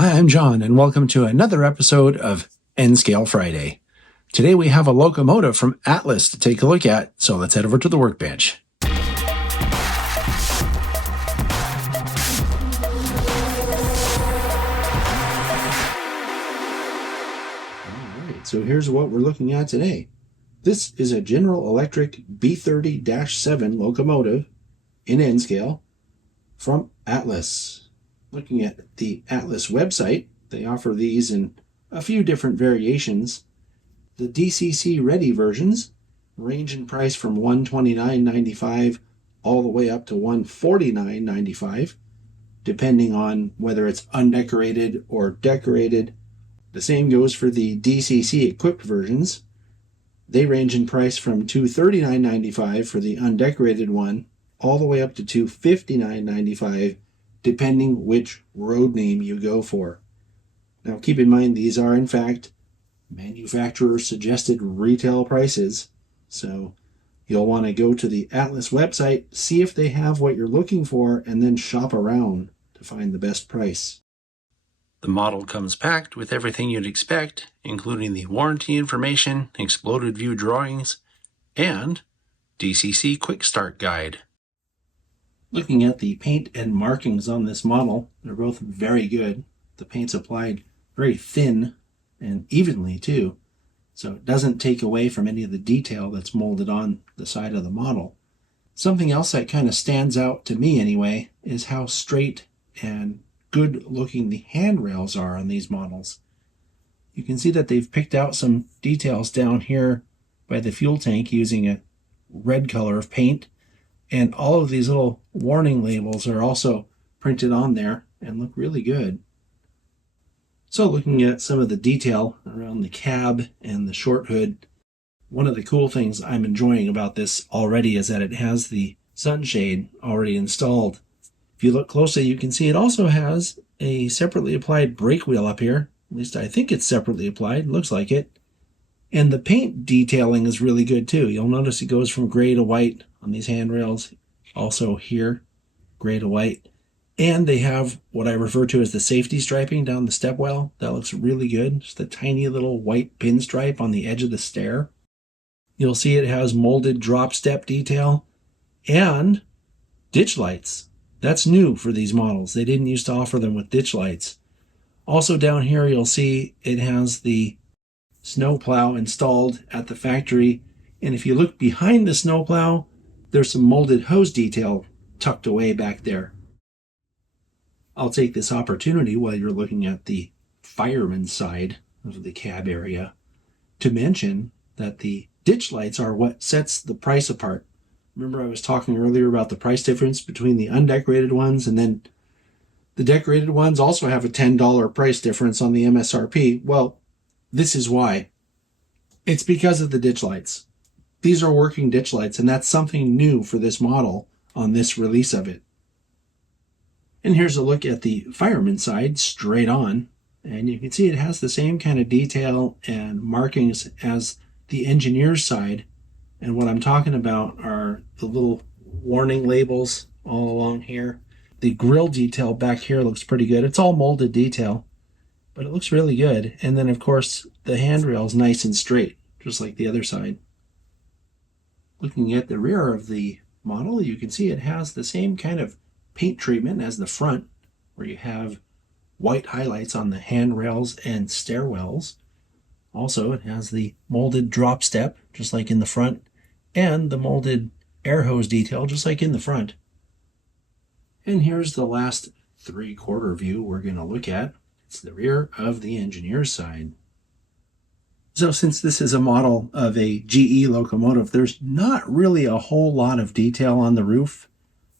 Hi, I'm John, and welcome to another episode of N-Scale Friday. Today we have a locomotive from Atlas to take a look at, so let's head over to the workbench. All right, so here's what we're looking at today. This is a General Electric B30-7 locomotive in N-Scale from Atlas. Looking at the Atlas website, they offer these in a few different variations. The DCC ready versions range in price from $129.95 all the way up to $149.95, depending on whether it's undecorated or decorated. The same goes for the DCC equipped versions. They range in price from $239.95 for the undecorated one all the way up to $259.95, depending which road name you go for. Now keep in mind these are in fact manufacturer suggested retail prices, so you'll want to go to the Atlas website, see if they have what you're looking for, and then shop around to find the best price. The model comes packed with everything you'd expect, including the warranty information, exploded view drawings, and DCC Quick Start Guide. Looking at the paint and markings on this model, they're both very good. The paint's applied very thin and evenly too, so it doesn't take away from any of the detail that's molded on the side of the model. Something else that kind of stands out to me anyway is how straight and good looking the handrails are on these models. You can see that they've picked out some details down here by the fuel tank using a red color of paint. And all of these little warning labels are also printed on there and look really good. So looking at some of the detail around the cab and the short hood, one of the cool things I'm enjoying about this already is that it has the sunshade already installed. If you look closely, you can see it also has a separately applied brake wheel up here. At least I think it's separately applied. Looks like it. And the paint detailing is really good too. You'll notice it goes from gray to white on these handrails. Also here, gray to white. And they have what I refer to as the safety striping down the stepwell. That looks really good. Just a tiny little white pinstripe on the edge of the stair. You'll see it has molded drop step detail and ditch lights. That's new for these models. They didn't used to offer them with ditch lights. Also down here you'll see it has the snowplow installed at the factory, and if you look behind the snowplow, there's some molded hose detail tucked away back there. I'll take this opportunity while you're looking at the fireman's side of the cab area to mention that the ditch lights are what sets the price apart. Remember I was talking earlier about the price difference between the undecorated ones, and then the decorated ones also have a $10 price difference on the MSRP. Well, this is why. It's because of the ditch lights. These are working ditch lights, and that's something new for this model on this release of it. And here's a look at the fireman's side straight on, and you can see it has the same kind of detail and markings as the engineer's side. And what I'm talking about are the little warning labels all along here. The grill detail back here looks pretty good. It's all molded detail, but it looks really good. And then, of course, the handrail is nice and straight, just like the other side. Looking at the rear of the model, you can see it has the same kind of paint treatment as the front, where you have white highlights on the handrails and stairwells. Also, it has the molded drop step, just like in the front, and the molded air hose detail, just like in the front. And here's the last three-quarter view we're going to look at. It's the rear of the engineer's side. So since this is a model of a GE locomotive, there's not really a whole lot of detail on the roof.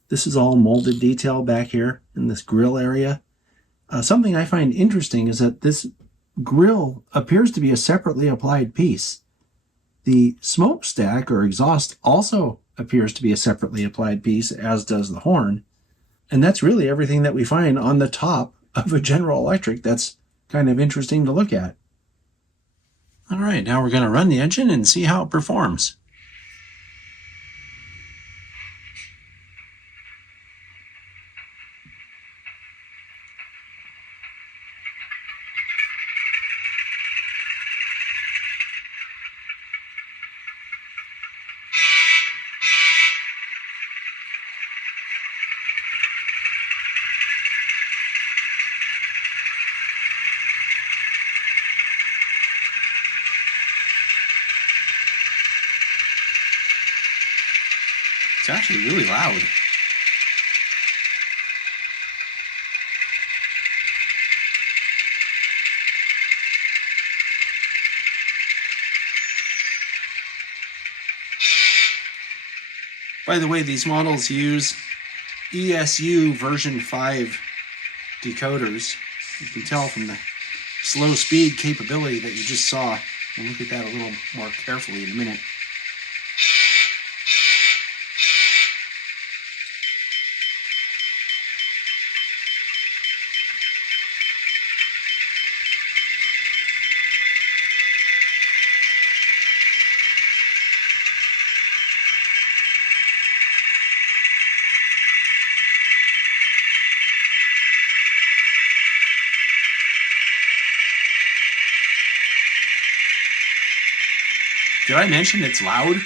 This is all molded detail back here in this grill area. Something I find interesting is that this grill appears to be a separately applied piece. The smokestack or exhaust also appears to be a separately applied piece, as does the horn. And that's really everything that we find on the top of a General Electric. That's kind of interesting to look at. All right, now we're going to run the engine and see how it performs. actually really loud. By the way, these models use ESU V.5 decoders. You can tell from the slow speed capability that you just saw. We'll look at that a little more carefully in a minute. Did I mention it's loud?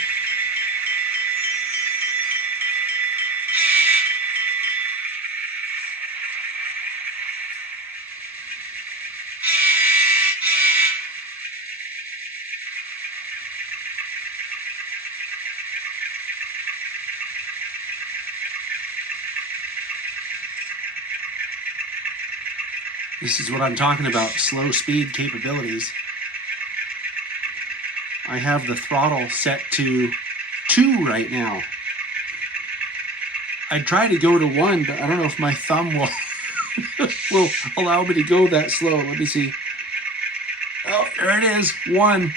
This is what I'm talking about, slow speed capabilities. I have the throttle set to 2 right now. I'd try to go to 1, but I don't know if my thumb will allow me to go that slow. Let me see. Oh, there it is, 1.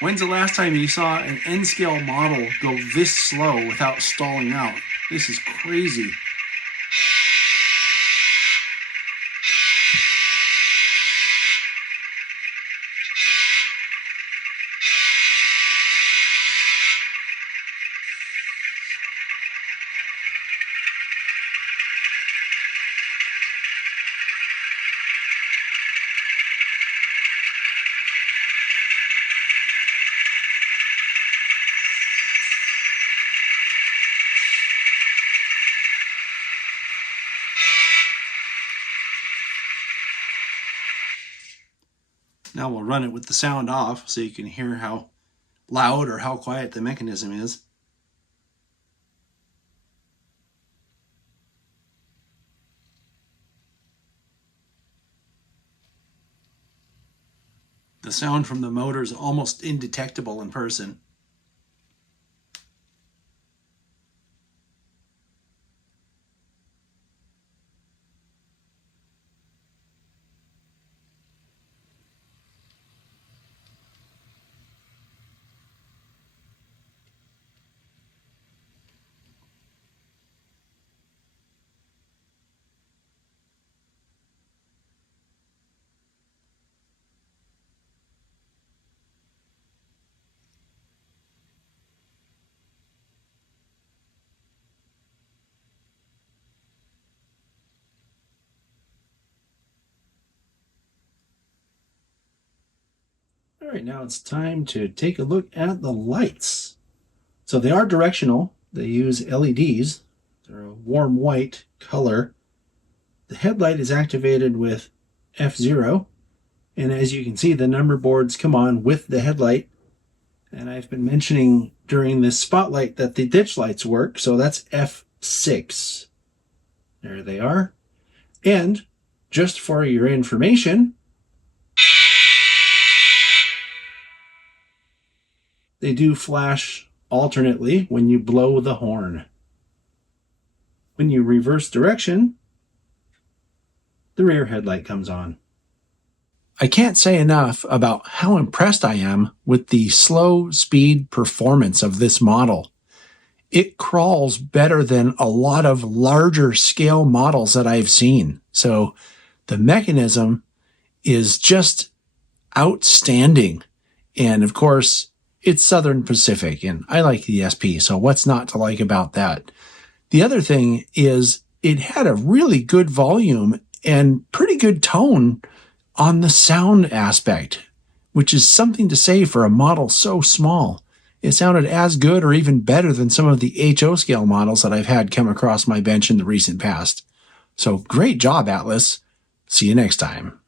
When's the last time you saw an N-scale model go this slow without stalling out? This is crazy. Now we'll run it with the sound off so you can hear how loud or how quiet the mechanism is. The sound from the motor is almost indetectable in person. All right, now it's time to take a look at the lights. So they are directional. They use LEDs. They're a warm white color. The headlight is activated with F0. And as you can see, the number boards come on with the headlight. And I've been mentioning during this spotlight that the ditch lights work. So that's F6. There they are. And just for your information, they do flash alternately when you blow the horn. When you reverse direction, the rear headlight comes on. I can't say enough about how impressed I am with the slow speed performance of this model. It crawls better than a lot of larger scale models that I've seen. So the mechanism is just outstanding. And of course, it's Southern Pacific, and I like the SP, so what's not to like about that? The other thing is it had a really good volume and pretty good tone on the sound aspect, which is something to say for a model so small. It sounded as good or even better than some of the HO scale models that I've had come across my bench in the recent past. So great job, Atlas. See you next time.